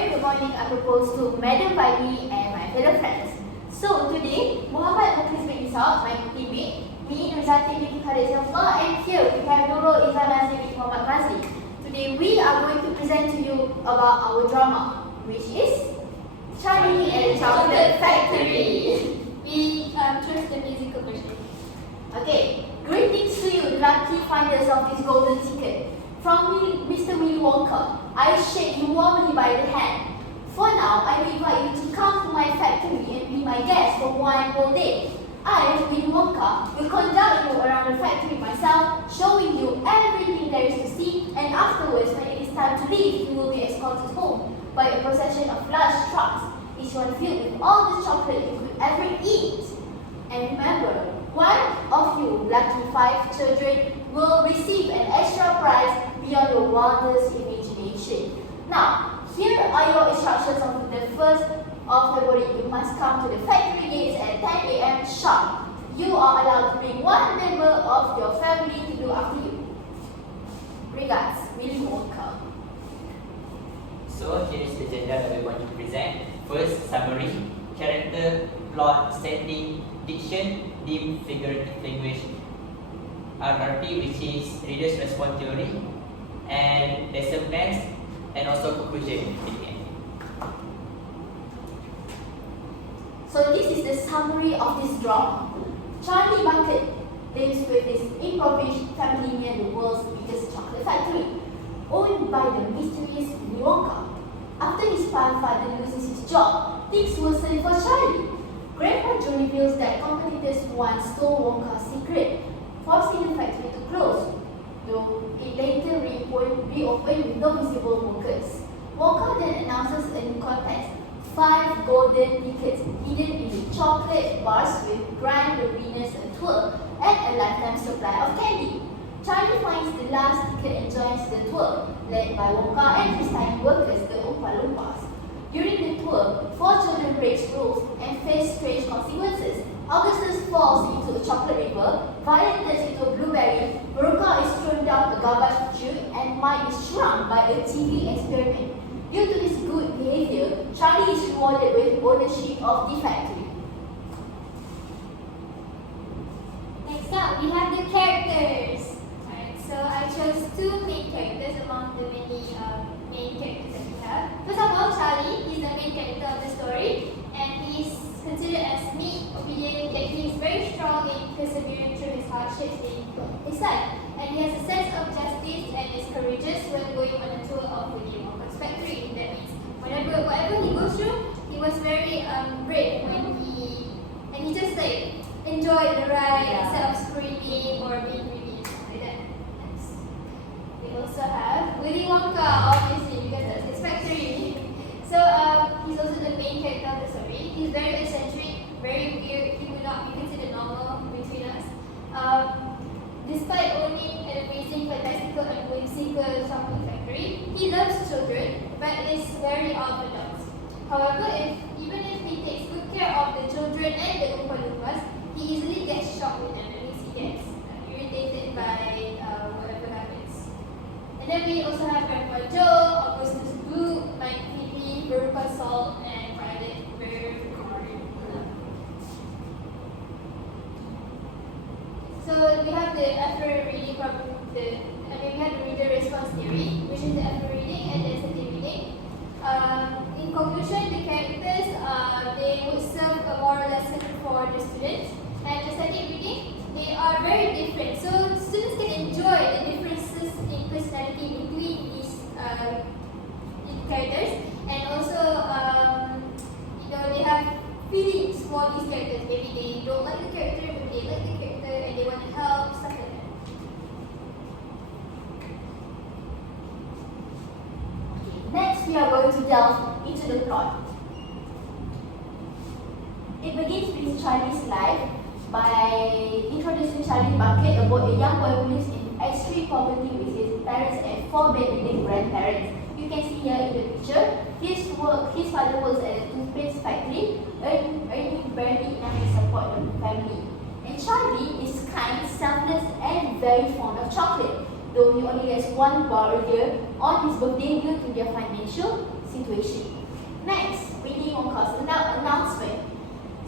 very good morning. I propose to Madam Baini and my fellow friends. So today, Muhammad Mukhlis bin Ishaq, my teammate, me, Nuzati bin Khalid Zafar, and here we have Nurul Izan Azri bin Muhammad Razli. Today we are going to present to you about our drama, which is Charlie and the Chocolate Factory. We chose the musical version. Okay, greetings to you, the lucky finders of this golden ticket. From me, Mr. Willy Wonka, I shake you warmly by the hand. For now, I invite you to come to my factory and be my guest for one whole day. I, Willy Wonka, will conduct you around the factory myself, showing you everything there is to see, and afterwards, when it is time to leave, you will be escorted home by a procession of large trucks, each one filled with all the chocolate you could ever eat. And remember, one of you lucky 5 children will receive an extra prize beyond your wildest imagination. Now, here are your instructions on the 1st of February. You must come to the factory gates at 10 a.m. sharp. You are allowed to bring one member of your family to look after you. Regards, Willy Wonka. So here is the agenda that we want to present. First, summary, character, plot, setting, diction, theme, figurative language, RRT, which is Reader's Response Theory, and lesson plans, and also conclusion. So this is the summary of this drama. Charlie Bucket lives with his impoverished family near the world's biggest chocolate factory, owned by the mysterious Willy Wonka. After his father loses his job, things worsen for Charlie. Grandpa Joe reveals that competitors once stole Wonka's secret, forcing the factory to close, though it later reopened with no visible workers. Wonka then announces a new contest, 5 golden tickets hidden in the chocolate bars will grant the winners a tour and a lifetime supply of candy. Charlie finds the last ticket and joins the tour, led by Wonka and his tiny workers, the Oompa Loompas. During the tour, 4 children break rules and face strange consequences. Augustus falls into a chocolate river, Violet turns into a blueberry, Veruca is thrown down a garbage chute, and Mike is shrunk by a TV experiment. Due to his good behavior, Charlie is rewarded with ownership of the factory. Next up, we have the characters. Alright, so I chose 2 main characters among the many main characters that we have. First of all, Charlie is the main character of the story, and he is considered as meek, obedient, yet he is very strong in persevering through his hardships in his life. And he has a sense of justice and is courageous when going on a tour of Willy Wonka's factory. That means whatever he goes through, he was very brave when he just like enjoyed the ride instead of screaming or being really like that. Next. We also have Willy Wonka, obviously, because that's his factory. So he's also the main character of the story. He's very eccentric, very weird. He would not be considered normal between us. Despite owning an amazing, fantastical, and whimsical chocolate factory, he loves children, but is very orthodox. However, even if he takes good care of the children and the Oompa Loompas, he easily gets shocked with them. That means he gets irritated by whatever happens. And then we also have Grandpa Joe, Augustus Blue, Mike Phoebe, Veruca Salt, and Violet Bear. So we have the after reading from we have the reader response theory, which is the after reading and the setting reading. In conclusion, the characters they would serve a moral lesson for the students, and the setting reading they are very different. So students can enjoy the differences in personality between these characters, and also they have feelings for these characters. Maybe they don't like the character, maybe they like the character and they want to help, stuff like that. Next, we are going to delve into the plot. It begins with Charlie's life by introducing Charlie Bucket about a young boy who lives in extreme poverty with his parents and 4 bedridden grandparents. You can see here in the picture, his father works at a toothpaste factory, earning barely enough to support the family. And Charlie is kind, selfless, and very fond of chocolate. Though he only gets 1 bar a year on his birthday due to their financial situation. Next, Willy Wonka's announcement.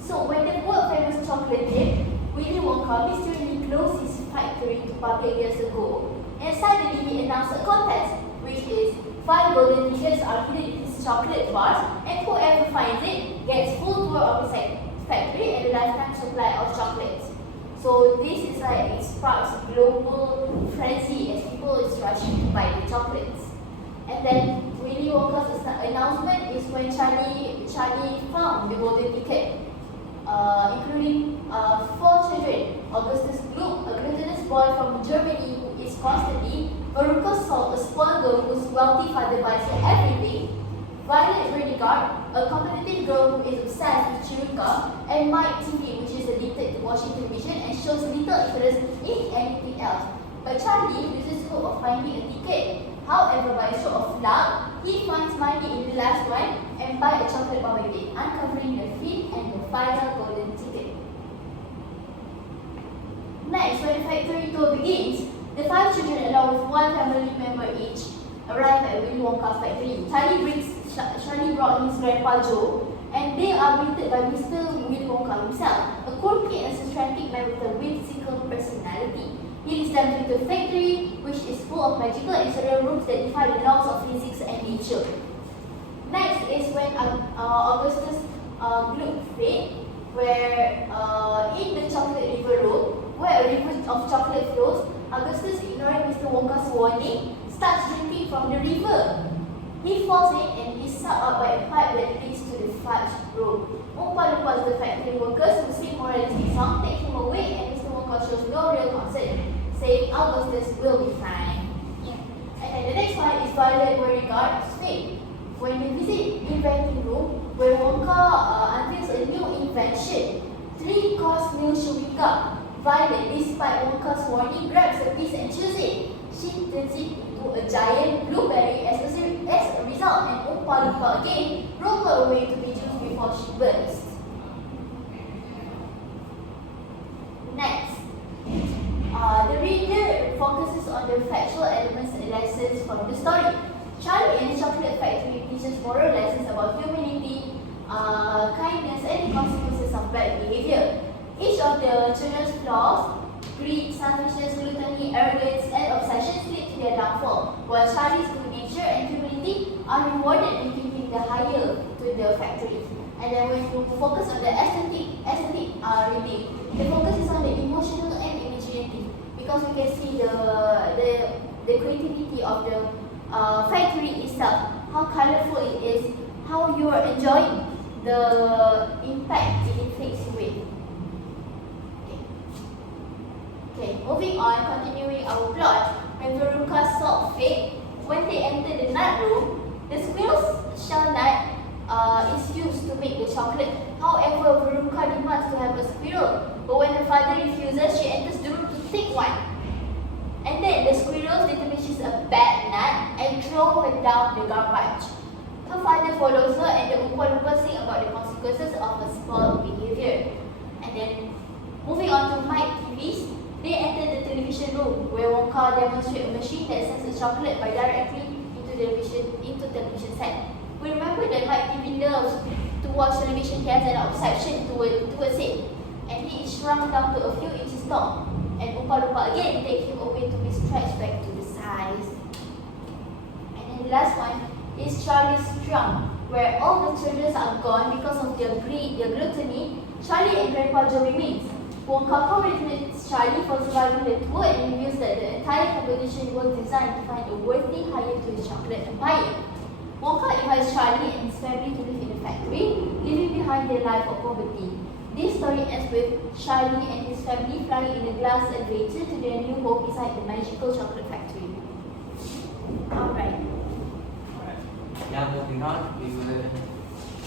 So when the world famous chocolate dip, Willy Wonka mysteriously closed his factory to public years ago, and suddenly he announced a contest, which is 5 golden tickets are hidden in his chocolate bars, and whoever finds it gets full tour of his factory and a lifetime supply of chocolates. So this is like it sparks global frenzy as people is rushing to buy the chocolates. And then Willy Wonka's announcement is when Charlie found the golden ticket, including 4 children. Augustus Gloop, a gluttonous boy from Germany who is constantly, Veruca Salt, a spoiled girl whose wealthy father buys her everything, Violet Verdigard, a competitive girl who is obsessed with Chiruka, and Mike TV, which is addicted to watching television and shows little interest in anything else. But Charlie loses hope of finding a ticket. However, by a stroke of luck, he finds money in the last one and buys a chocolate bar with it, uncovering the 5th and the final golden ticket. Next, when the factory tour begins, the 5 children, along with 1 family member each, arrive at Willy Wonka's factory. Charlie brought his grandpa Joe, and they are greeted by Mr. Willy Wonka himself, a quirky and eccentric man with a whimsical personality. He leads them to the factory, which is full of magical and surreal rooms that defy the laws of physics and nature. Next is when Augustus Gloop fate, where in the chocolate river road, where a river of chocolate flows, Augustus, ignoring Mr. Wonka's warning, starts drinking from the river. He falls in and is sucked up by a pipe that leads to the fudge room. Oompa Loompas, the factory workers who sing moralistic song, take him away, and Mr. Wonka shows no real concern, saying Augustus will be fine. And then the next one is Violet Verdigard's fate. When they visit the inventing room, where Wonka unveils a new invention, 3-course meal Shubika. Violet, despite Wonka's warning, grabs a piece and chews it. She turns it into a giant blueberry as a result, and Oompa Loompa again roll her away to be juiced before she burns. Next, the reader focuses on the factual elements and lessons from the story. Charlie and the Chocolate Factory teaches moral lessons about humanity, kindness, and the consequences of bad behavior. Each of the children's flaws, greed, selfishness, gluttony, arrogance, and obsessions lead to their downfall, while Charlie's good nature and humility are rewarded in keeping the hire to the factory. And then when you focus on the aesthetic reading, the focus is on the emotional and imaginary, because we can see the creativity of the factory itself, how colorful it is, how you are enjoying the impact it inflicts with. Okay, moving on, continuing our plot, when Veruca solved fate, when they enter the nut room, the squirrel's shell nut is used to make the chocolate. However, Veruca demands to have a squirrel, but when her father refuses, she enters the room to take one. And then the squirrel determines she's a bad nut and throws her down the garbage. Her father follows her, and the Oompa Loompa sing about the consequences of her spoiled behavior. And then, moving on to Mike TV's, they enter the television room, where Wonka demonstrates a machine that sends a chocolate by directly into television set. We remember that Mike TV loves to watch television. He has an obsession towards it, and he is shrunk down to a few inches tall. And Oompa Loompa again take him away to be stretched back to the size. And then the last one is Charlie's Trunk, where all the children are gone because of their greed, their gluttony. Charlie and Grandpa Joe remains. Wonka congratulates Charlie for surviving the tour and reveals that the entire competition was designed to find a worthy hire to his chocolate empire. Wonka invites Charlie and his family to live in the factory, leaving behind their life of poverty. This story ends with Charlie and his family flying in a glass elevator to their new home inside the magical chocolate factory. Alright. Now moving on, we will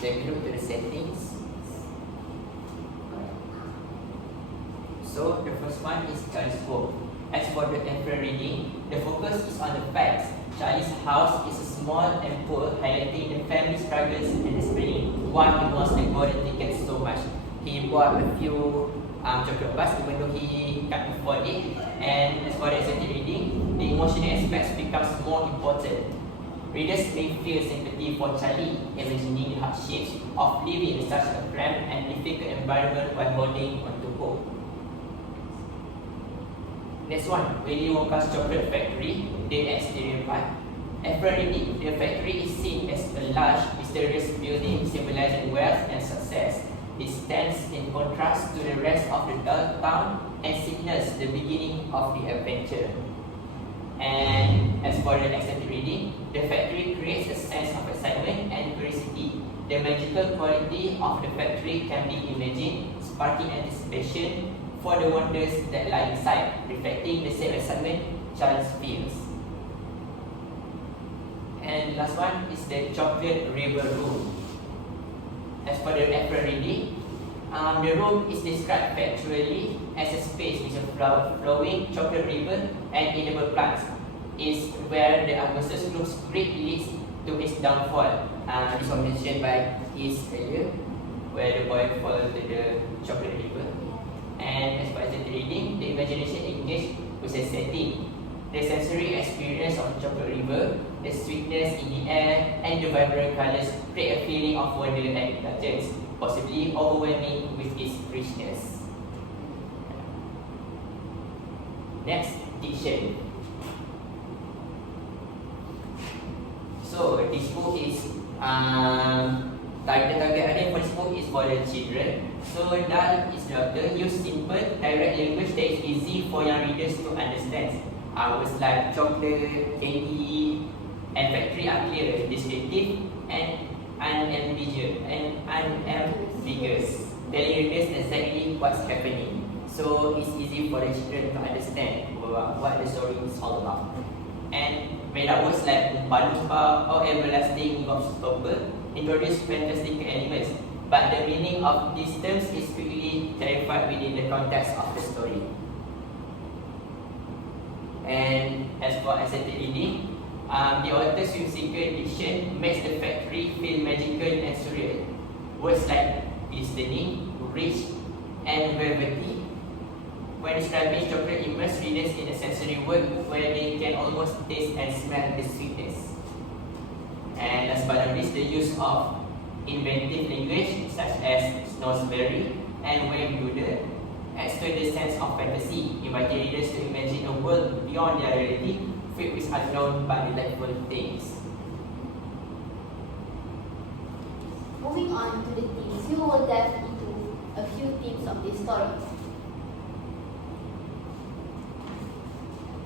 take a look to the settings. So the first one is Charlie's home. As for the temporary reading, the focus is on the facts. Charlie's house is small and poor, highlighting the family struggles and explaining why he wants the golden tickets so much. He bought a few chocolate bars even though he can't afford it. And as for the aesthetic reading, the emotional aspects becomes more important. Readers may feel sympathy for Charlie, imagining the hardships of living in such a cramped and difficult environment while holding on to hope. Next one, Willy Wonka's Chocolate Factory, the exterior part. Apparently, the factory is seen as a large, mysterious building symbolizing wealth and success. It stands in contrast to the rest of the dull town and signals the beginning of the adventure. And as for the extended reading, the factory creates a sense of excitement and curiosity. The magical quality of the factory can be imagined, sparking anticipation for the wonders that lie inside, reflecting the same excitement Charles feels. And last one is the Chocolate River Room. As for the April reading, the room is described factually as a space with a flowing chocolate river and edible plants. Is where the Augustus Gloop's great leads to his downfall. This was mentioned by his earlier, where the boy falls to the chocolate river. And as far as the reading, the imagination engaged with a setting. The sensory experience of the chocolate river, the sweetness in the air, and the vibrant colors create a feeling of wonder and indulgence, possibly overwhelming with its richness. Next, diction. So this book is target audience for this book is for the children. So Dal is the author use simple, direct language that is easy for young readers to understand. Words like chocolate, candy, and factory are clear, descriptive, and unambiguous, telling readers exactly what's happening. So it's easy for the children to understand what the story is all about. And made up words like Oompa Loompa or everlasting gobstopper introduce fantastical elements, but the meaning of these terms is quickly clarified within the context of the story. And as for accepted reading, the author's whimsical diction makes the factory feel magical and surreal. Words like glistening, rich, and velvety, when describing chocolate, immerse readers in a sensory world where they can almost taste and smell the sweetness. And last but not least, the use of inventive language such as Snoresberry and Wayne Doodle adds to the sense of fantasy, inviting readers to imagine a world beyond their reality, filled with unknown but delightful things. Moving on to the themes, you will delve into a few themes of this story.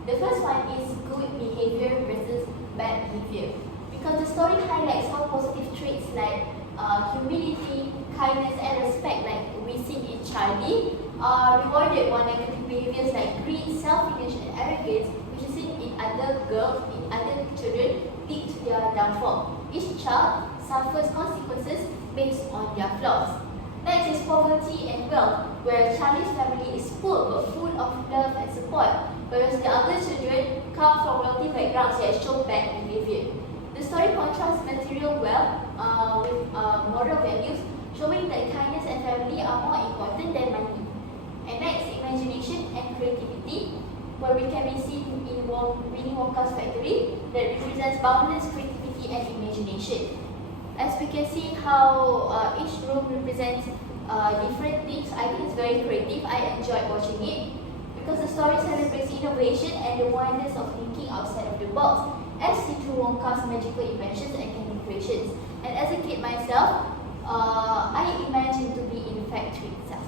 The first one is good behavior versus bad behavior, because the story highlights how positive traits like humility, kindness, and respect, like we see in Charlie, are rewarded, while negative behaviors like greed, selfishness, and arrogance, which is seen in other girls, in other children, lead to their downfall. Each child suffers consequences based on their flaws. Next is poverty and wealth, where Charlie's family is poor but full of love and support, whereas the other children come from wealthy backgrounds that show bad behavior. The story contrasts material wealth with moral values, showing that kindness and family are more important than money. And next, imagination and creativity, where we can be seen in Willy Wonka's factory that represents boundless creativity and imagination. As we can see how each room represents different things, I think it's very creative. I enjoyed watching it because the story celebrates innovation and the wonders of thinking outside of the box, as seen through Wonka's magical inventions and candy creations. And as a kid myself, I imagined to be in the factory itself.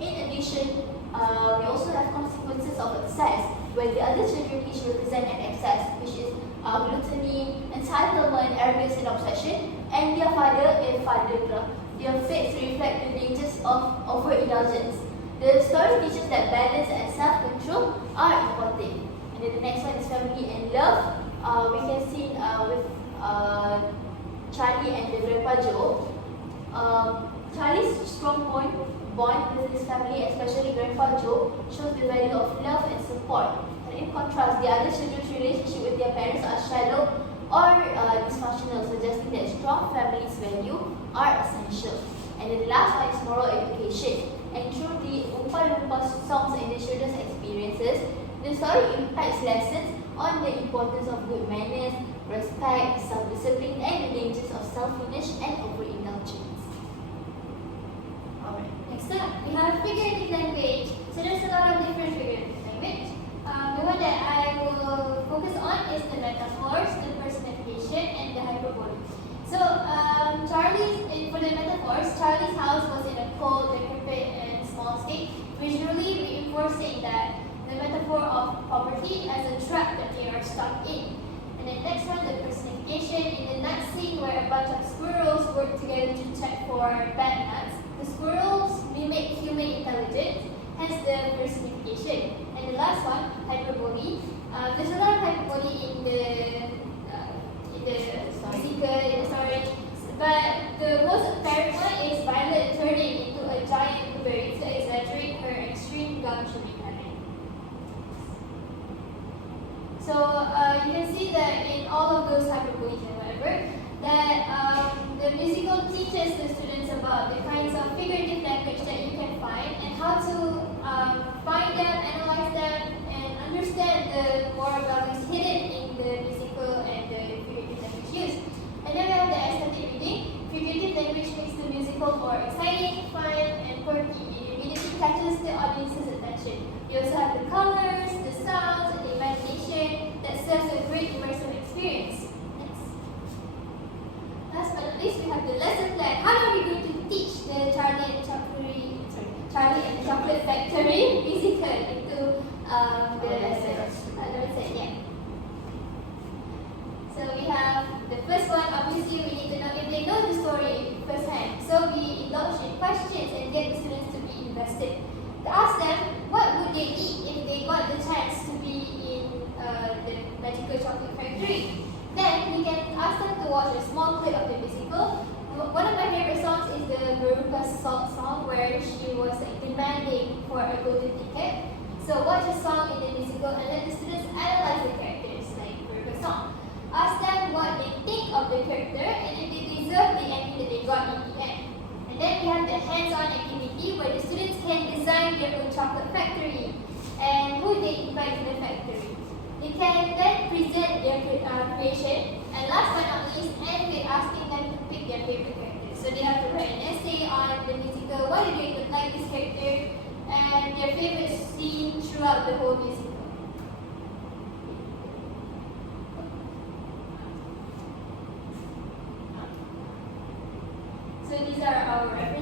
In addition, we also have consequences of excess, where the other children each represent an excess, which is gluttony, entitlement, arrogance, and obsession, and their father and father. Their fates reflect the dangers of overindulgence. The story teaches that balance and self-control are important. And then the next one is family and love. We can see with Charlie and the Grandpa Joe. Charlie's strong bond with his family, especially Grandpa Joe, shows the value of love and support. And in contrast, the other children's relationship with their parents are shallow or dysfunctional, suggesting that strong families' value are essential. And then the last one is moral education. And through the Oompa Loompa songs and the children's experiences, the story impacts lessons on the importance of good manners, respect, self-discipline, and the dangers of selfishness and overindulgence. Alright, next up, we have figurative language. So there's a lot of different figurative language. The one that I will focus on is the metaphors, the personification, and the hyperbole. So for the metaphors, Charlie's house was in a cold, decrepit, and small state, visually reinforcing that the metaphor of poverty as a trap that they are stuck in. And then next one, the personification. In the nut scene where a bunch of squirrels work together to check for bad nuts, the squirrels mimic human intelligence, hence the personification. And the last one, hyperbole. There's a lot of hyperbole in the musical, in the story, but the most apparent one is Violet turning into a giant blueberry to exaggerate her extreme gum-chewing habit. So you can see that in all of those hyperboles and whatever, that the musical teaches the students about the kinds of figurative language that you can find and how to find them, analyze them, and understand the moral values hidden in the musical and the figurative language used. And then we have the aesthetic reading. Figurative language makes the musical more exciting, fun, and quirky. It immediately catches the audience's attention. You also have the colors, the sounds, and the imagination that serves a great immersive experience. Next. Last but not least, we have the lesson plan. How are we going to teach the Charlie and the Chocolate Factory musical into the lesson? Yeah. So we have the first one. Obviously, we need to know if they know the story firsthand. So we indulge in questions and get the students to be invested. To ask them what would they eat if they got the chance to be in the Magical Chocolate Factory. Then we can ask them to watch a small clip of the musical. One of my favorite songs is the Veruca Salt song, where she was demanding for a golden ticket. So watch a song in the musical and let the students analyze the characters like Veruca's song. Ask them what they think of the character and if they deserve the ending that they got in the end. And then we have the hands-on activity where the students can design their own chocolate factory and who they invite to the factory. They can then present their creation, and last but not least, end with asking them to pick their favorite characters. So they have to write an essay on the musical, why do they like this character, and their favorite scene throughout the whole musical. So these are our references.